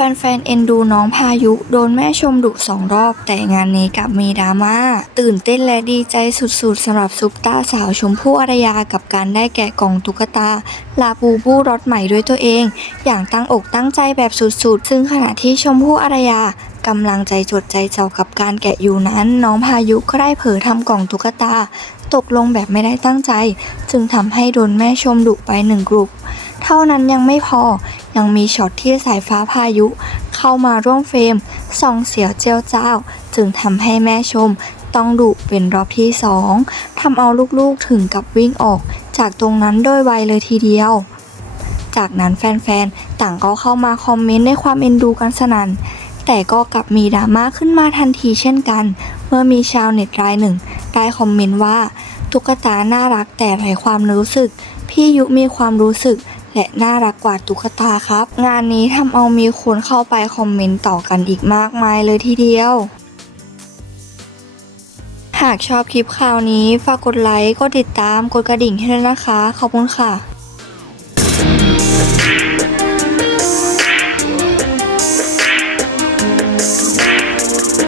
แฟนๆ เอ็นดูน้องพายุ โดนแม่ชมดุสองรอบ แต่งานนี้กลับมีดราม่า ตื่นเต้นและดีใจสุดๆสำหรับซุปตาสาวชมพู่อารยากับการได้แกะกล่องตุ๊กตา ลาบูบูรถใหม่ด้วยตัวเอง อย่างตั้งอกตั้งใจแบบสุดๆ ซึ่งขณะที่ชมพู่อารยากำลังใจจดใจจ่อกับการแกะอยู่นั้น น้องพายุก็ได้เผลอทำกล่องตุ๊กตา ตกลงแบบไม่ได้ตั้งใจ จึงทำให้โดนแม่ชมดุไปหนึ่งกลุ่ม เท่านั้นยังไม่พอ ยังมีช็อตที่สายฟ้าพายุ เข้ามาร่วมเฟรมส่องเสียวเจียวเจ้า จึงทำให้แม่ชมต้องดุเป็นรอบที่สองทำเอาลูกๆถึงกับวิ่งออก จากตรงนั้นโดยไวเลยทีเดียว จากนั้นแฟนๆ ต่างก็เข้ามาคอมเมนต์ในความเอ็นดูกันสนั่นแต่ก็กลับมีดราม่าขึ้นมาทันทีเช่นกัน เมื่อมีชาวเน็ตรายหนึ่ง ได้คอมเมนต์ว่า ตุ๊กตาน่ารักแต่ไร้ความรู้สึก พี่ยุมีความรู้สึก และน่ารักกว่าตุ๊กตาครับ งานนี้ทำเอามีคนเข้าไปคอมเมนต์ต่อกันอีกมากมายเลยทีเดียว หากชอบคลิปข่าวนี้ฝากกดไลค์ กดติดตาม กดกระดิ่งให้ด้วยนะคะ ขอบคุณค่ะ